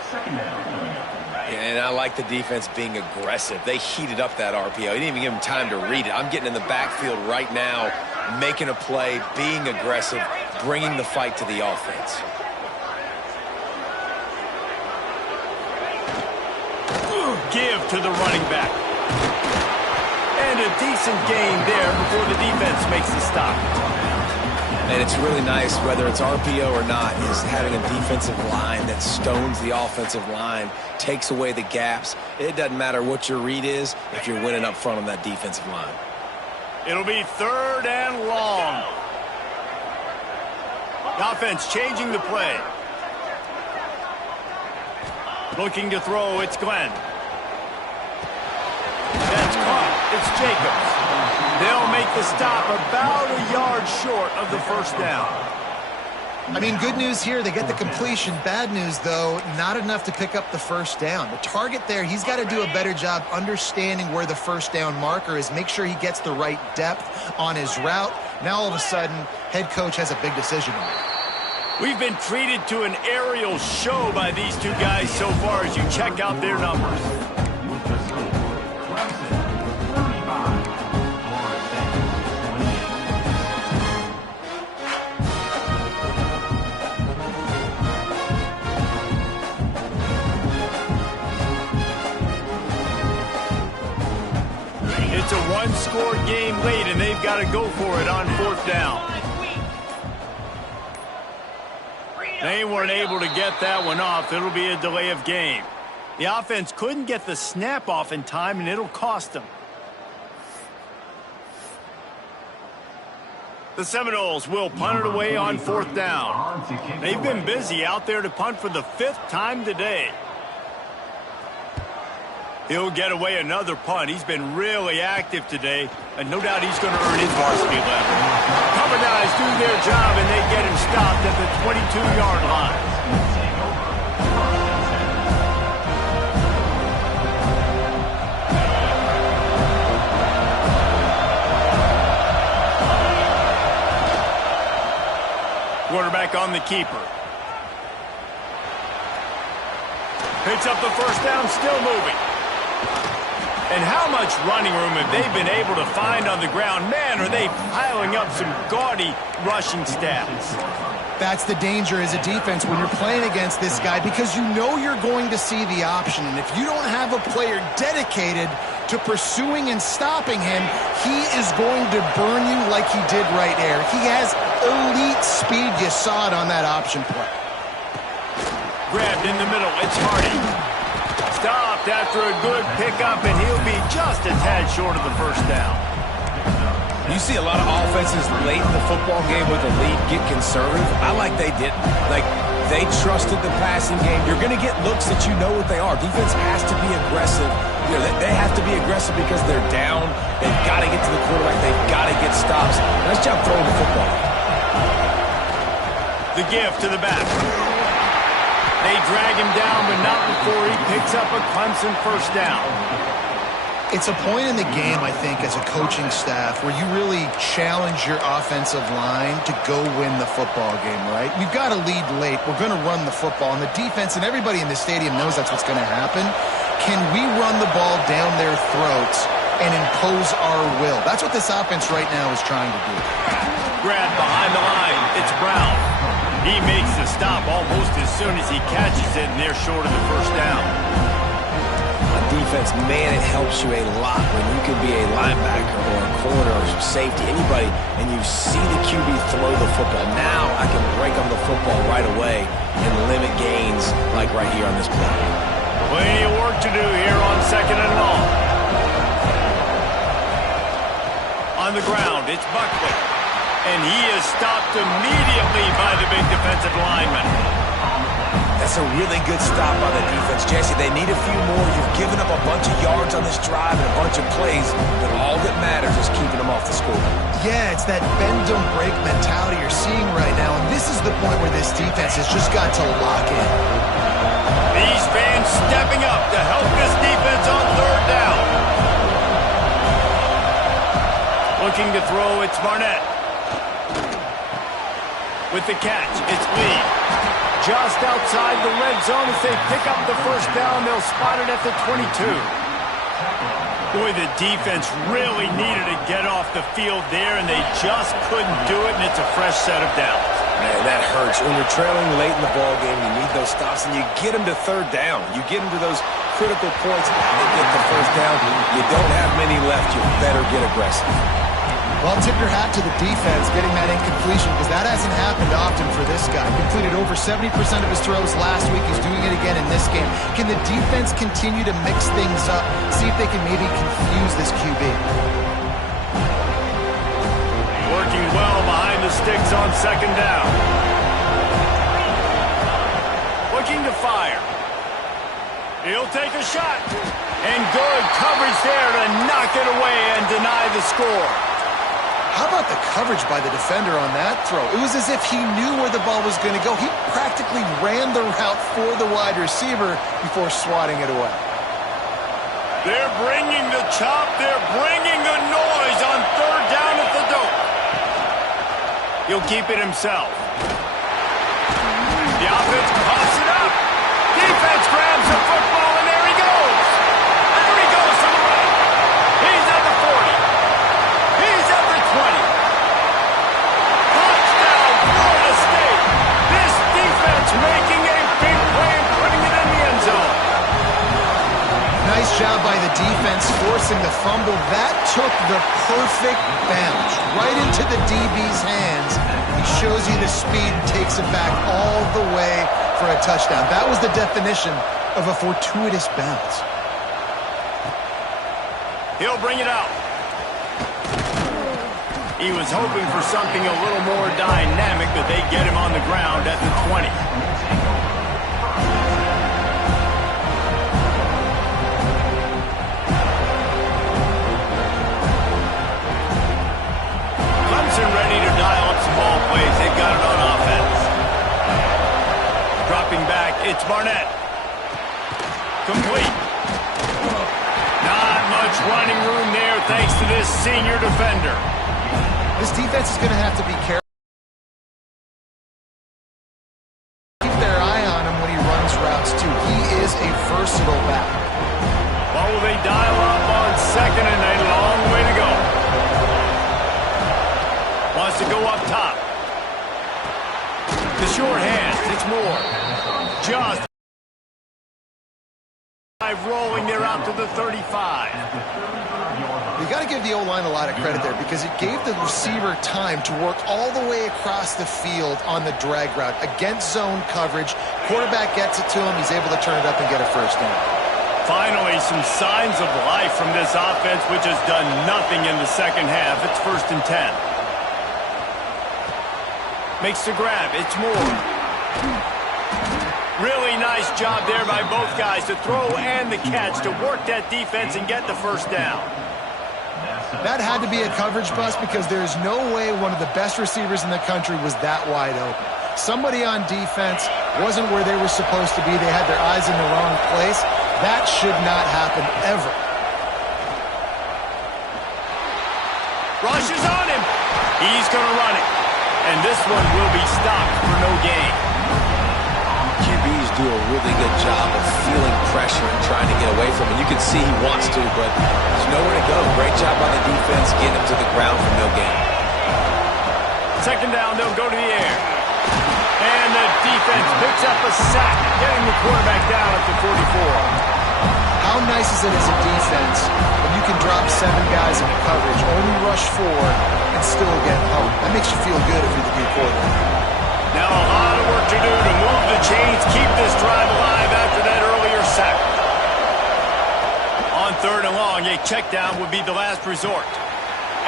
And I like the defense being aggressive. They heated up that RPO. He didn't even give him time to read it. I'm getting in the backfield right now, making a play, being aggressive, bringing the fight to the offense. Give to the running back. And a decent gain there before the defense makes the stop. And it's really nice, whether it's RPO or not, is having a defensive line that stones the offensive line, takes away the gaps. It doesn't matter what your read is if you're winning up front on that defensive line. It'll be 3rd and long. The offense changing the play. Looking to throw, it's Glenn. That's caught. It's Jacobs. They'll make the stop about a yard short of the 1st down. I mean, good news here, they get the completion. Bad news, though, not enough to pick up the 1st down. The target there, he's got to do a better job understanding where the 1st down marker is, make sure he gets the right depth on his route. Now, all of a sudden, head coach has a big decision to make. We've been treated to an aerial show by these two guys so far as you check out their numbers. It's a one-score game late, and they've got to go for it on 4th down. They weren't able to get that one off. It'll be a delay of game. The offense couldn't get the snap off in time, and it'll cost them. The Seminoles will punt it away on 4th down. They've been busy out there to punt for the 5th time today. He'll get away another punt. He's been really active today, and no doubt he's going to earn his varsity letter. Cover guys do their job, and they get him stopped at the 22-yard line. Quarterback on the keeper. Picks up the first down, still moving. And how much running room have they been able to find on the ground? Man, are they piling up some gaudy rushing stats. That's the danger as a defense when you're playing against this guy, because you know you're going to see the option. And if you don't have a player dedicated to pursuing and stopping him, he is going to burn you like he did right there. He has elite speed. You saw it on that option play. Grabbed in the middle. It's Hardy. Stopped after a good pickup, and he'll be just a tad short of the first down. You see a lot of offenses late in the football game with a lead get conservative. I like they didn't. Like, they trusted the passing game. You're going to get looks that you know what they are. Defense has to be aggressive. You know, they have to be aggressive because they're down. They've got to get to the quarterback. They've got to get stops. Nice job throwing the football. The give to the back. They drag him down, but not before he picks up a Clemson first down. It's a point in the game, I think, as a coaching staff where you really challenge your offensive line to go win the football game, right? We've got to lead late. We're going to run the football. And the defense and everybody in the stadium knows that's what's going to happen. Can we run the ball down their throats and impose our will? That's what this offense right now is trying to do. Grab behind the line. It's Brown. He makes the stop almost as soon as he catches it, and they're short of the first down. On defense, man, it helps you a lot when you can be a linebacker or a corner or safety, anybody, and you see the QB throw the football. Now I can break on the football right away and limit gains like right here on this play. Plenty of work to do here on second and long. On the ground, it's Buckley. And he is stopped immediately by the big defensive lineman. That's a really good stop by the defense, Jesse. They need a few more. You've given up a bunch of yards on this drive and a bunch of plays, but all that matters is keeping them off the score. Yeah, it's that bend, don't break mentality you're seeing right now, and this is the point where this defense has just got to lock in. These fans stepping up to help this defense on third down. Looking to throw, it's Barnett. With the catch, it's Lee. Just outside the red zone as they pick up the first down. They'll spot it at the 22. Boy, the defense really needed to get off the field there, and they just couldn't do it, and it's a fresh set of downs. Man, that hurts. When you're trailing late in the ball game, you need those stops, and you get them to third down. You get them to those critical points, and get the first down. You don't have many left. You better get aggressive. Well, tip your hat to the defense getting that incompletion, because that hasn't happened often for this guy. Completed over 70% of his throws last week. He's doing it again in this game. Can the defense continue to mix things up, see if they can maybe confuse this QB? Working well behind the sticks on second down. Looking to fire. He'll take a shot. And good coverage there to knock it away and deny the score. How about the coverage by the defender on that throw? It was as if he knew where the ball was going to go. He practically ran the route for the wide receiver before swatting it away. They're bringing the chop. They're bringing the noise on third down at the dope. He'll keep it himself. The offense pops it up. Defense grabs the football, and there he goes. There he goes to the right. He's at the 40. He's at the 20. Touchdown, Florida State. This defense making a big play and putting it in the end zone. Nice job by the defense forcing the fumble. That took the perfect bounce right into the DB's hands. He shows you the speed and takes it back all the way for a touchdown. That was the definition of a fortuitous bounce. He'll bring it out. He was hoping for something a little more dynamic, but they get him on the ground at the 20. Barnett. Complete. Not much running room there thanks to this senior defender. This defense is going to have to be careful. Keep their eye on him when he runs routes, too. He is a versatile back. What will they dial up on second and a long way to go? Wants to go up top. The short hands, it's Moore. Just rolling there out to the 35. You got to give the O-line a lot of credit there because it gave the receiver time to work all the way across the field on the drag route against zone coverage. Quarterback gets it to him. He's able to turn it up and get a first down. Finally, some signs of life from this offense, which has done nothing in the second half. It's 1st and 10. Makes the grab. It's Moore. Really nice job there by both guys to throw and the catch to work that defense and get the first down. That had to be a coverage bust because there is no way one of the best receivers in the country was that wide open. Somebody on defense wasn't where they were supposed to be. They had their eyes in the wrong place. That should not happen ever. Rush is on him. He's going to run it. And this one will be stopped for no gain. QBs do a really good job of feeling pressure and trying to get away from it. You can see he wants to, but there's nowhere to go. Great job by the defense getting him to the ground for no gain. Second down, they'll go to the air. And the defense picks up a sack, getting the quarterback down at the 44. How nice is it as a defense when you can drop 7 guys in coverage, only rush 4, and still get home? That makes you feel good if you're the D quarterback. Now a lot of work to do to move the chains, keep this drive alive after that earlier sack. On 3rd and long, a check down would be the last resort.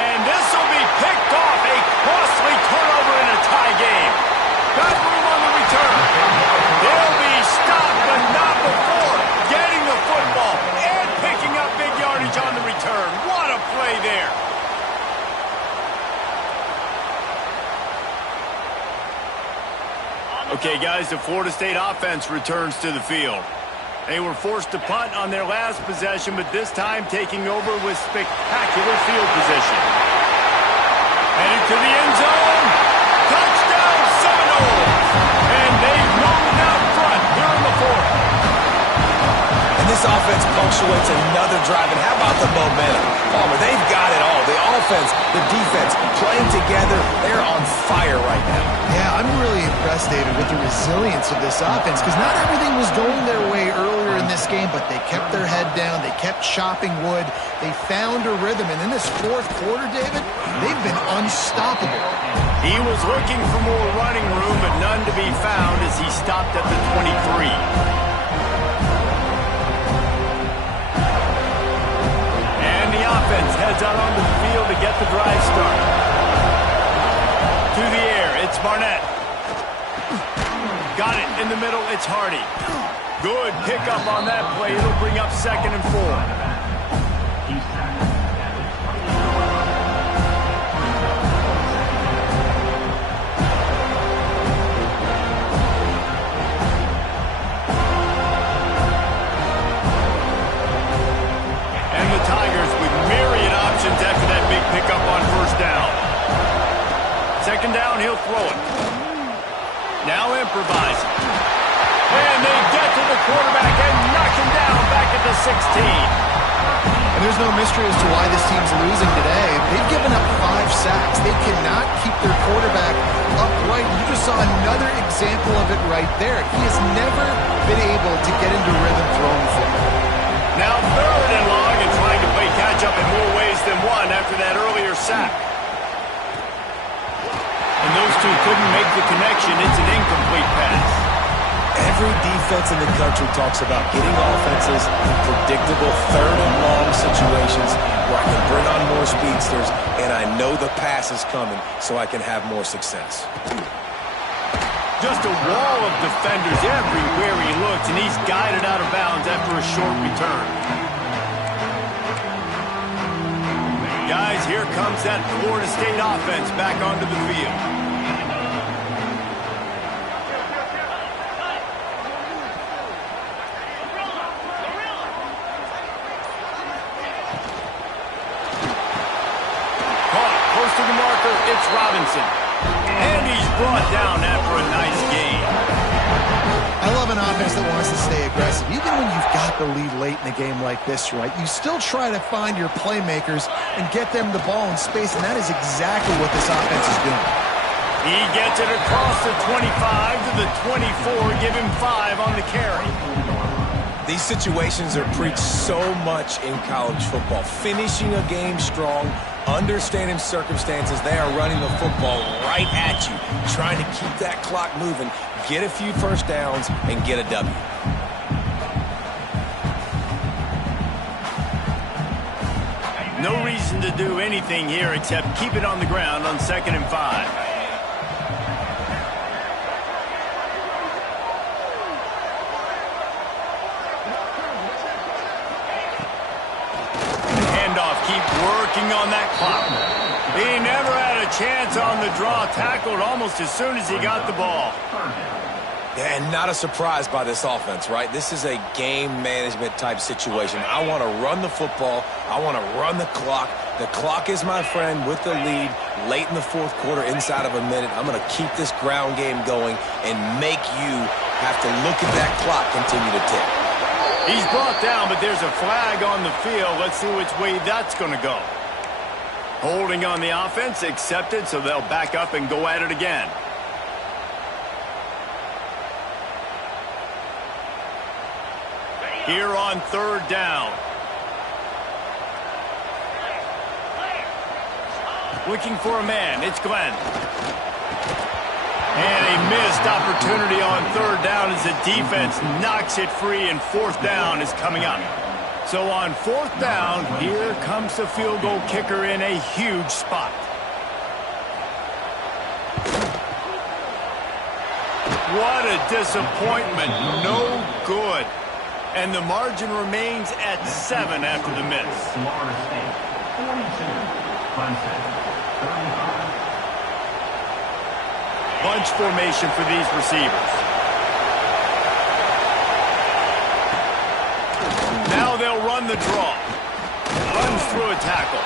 And this will be picked off, a costly turnover in a tie game. Got room on the return. They'll be stopped, but not before getting the football and picking up big yardage on the return. What a play there. Okay, guys, the Florida State offense returns to the field. They were forced to punt on their last possession, but this time taking over with spectacular field position. Headed to the end zone. Touchdown, Seminoles! And they've moved out front here in the 4th. And this offense punctuates another drive. And how about the momentum? Palmer, they've got it all. The offense, the defense, playing together. They're on fire right now. Yeah, I'm really impressed, David, with the resilience of this offense because not everything was going their way earlier in this game, but they kept their head down. They kept chopping wood. They found a rhythm. And in this 4th quarter, David, they've been unstoppable. He was looking for more running room, but none to be found as he stopped at the 23. Offense heads out onto the field to get the drive started. To the air, it's Barnett. Got it in the middle, it's Hardy. Good pickup on that play. It'll bring up 2nd and 4. After that big pickup on 1st down. 2nd down, he'll throw it. Now improvising. And they get to the quarterback and knock him down back at the 16. And there's no mystery as to why this team's losing today. They've given up 5 sacks. They cannot keep their quarterback upright. You just saw another example of it right there. He has never been able to get into rhythm throwing the football. Now 3rd and long and trying to play catch-up in more ways than one after that earlier sack. And those two couldn't make the connection. It's an incomplete pass. Every defense in the country talks about getting offenses in predictable 3rd and long situations where I can bring on more speedsters and I know the pass is coming so I can have more success. Just a wall of defenders everywhere he looks, and he's guided out of bounds after a short return. Guys, here comes that Florida State offense back onto the field. brought down after a nice game. I love an offense that wants to stay aggressive. Even when you've got the lead late in a game like this, right, you still try to find your playmakers and get them the ball in space, and that is exactly what this offense is doing. He gets it across the 25 to the 24, give him 5 on the carry. These situations are preached so much in college football. Finishing a game strong, understanding circumstances. They are running the football right at you, trying to keep that clock moving, get a few first downs, and get a W. No reason to do anything here except keep it on the ground on 2nd and 5. Working on that clock. He never had a chance on the draw. Tackled almost as soon as he got the ball. Yeah, and not a surprise by this offense, right? This is a game management type situation. I want to run the football. I want to run the clock. The clock is my friend with the lead late in the 4th quarter, inside of a minute. I'm going to keep this ground game going and make you have to look at that clock continue to tick. He's brought down, but there's a flag on the field. Let's see which way that's going to go. Holding on the offense, accepted, so they'll back up and go at it again. Here on 3rd down. Looking for a man. It's Glenn. And a missed opportunity on 3rd down as the defense knocks it free, and 4th down is coming up. So on 4th down, here comes the field goal kicker in a huge spot. What a disappointment. No good. And the margin remains at 7 after the miss. Bunch formation for these receivers. Now they'll run the draw. Runs through a tackle.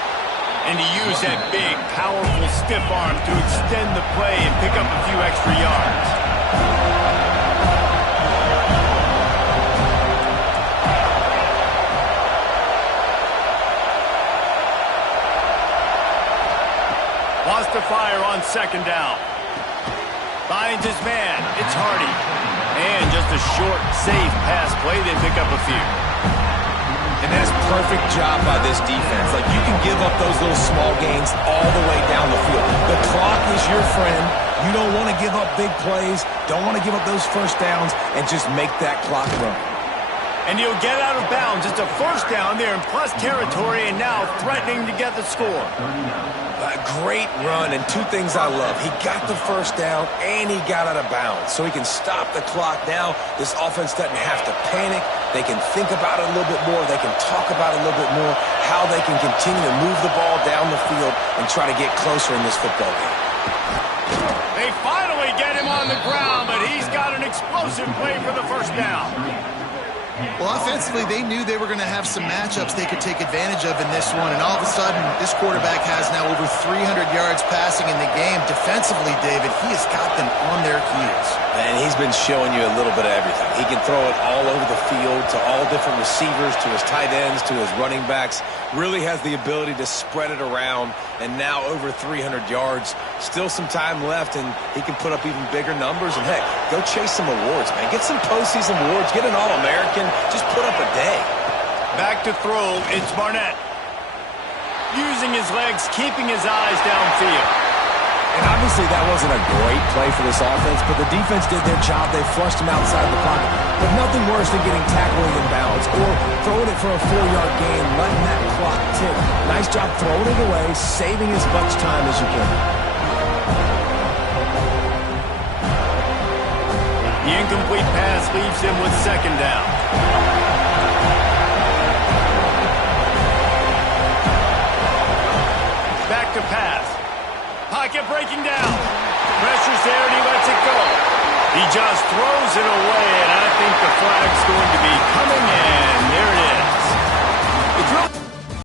And he used that big, powerful, stiff arm to extend the play and pick up a few extra yards. Wants to fire on 2nd down. Finds his man. It's Hardy. And just a short, safe pass play. They pick up a few. And that's perfect job by this defense. Like, you can give up those little small gains all the way down the field. The clock is your friend. You don't want to give up big plays. Don't want to give up those first downs, and just make that clock run. And he'll get out of bounds. It's a 1st down there in plus territory, and now threatening to get the score. A great run, and 2 things I love. He got the 1st down, and he got out of bounds. So he can stop the clock now. This offense doesn't have to panic. They can think about it a little bit more. They can talk about it a little bit more, how they can continue to move the ball down the field and try to get closer in this football game. They finally get him on the ground, but he's got an explosive play for the 1st down. Well, offensively, they knew they were going to have some matchups they could take advantage of in this one, and all of a sudden, this quarterback has now over 300 yards passing in the game. Defensively, David, he has got them on their heels. And he's been showing you a little bit of everything. He can throw it all over the field to all different receivers, to his tight ends, to his running backs. Really has the ability to spread it around, and now over 300 yards. Still some time left, and he can put up even bigger numbers. And, heck, go chase some awards, man. Get some postseason awards. Get an All-American. Just put up a day. Back to throw. It's Barnett. Using his legs, keeping his eyes downfield. And obviously that wasn't a great play for this offense, but the defense did their job. They flushed him outside the pocket. But nothing worse than getting tackled in bounds or throwing it for a 4-yard gain, letting that clock tick. Nice job throwing it away, saving as much time as you can. The incomplete pass leaves him with 2nd down. Back to pass. Pocket breaking down. Pressure's there and he lets it go. He just throws it away, and I think the flag's going to be coming in.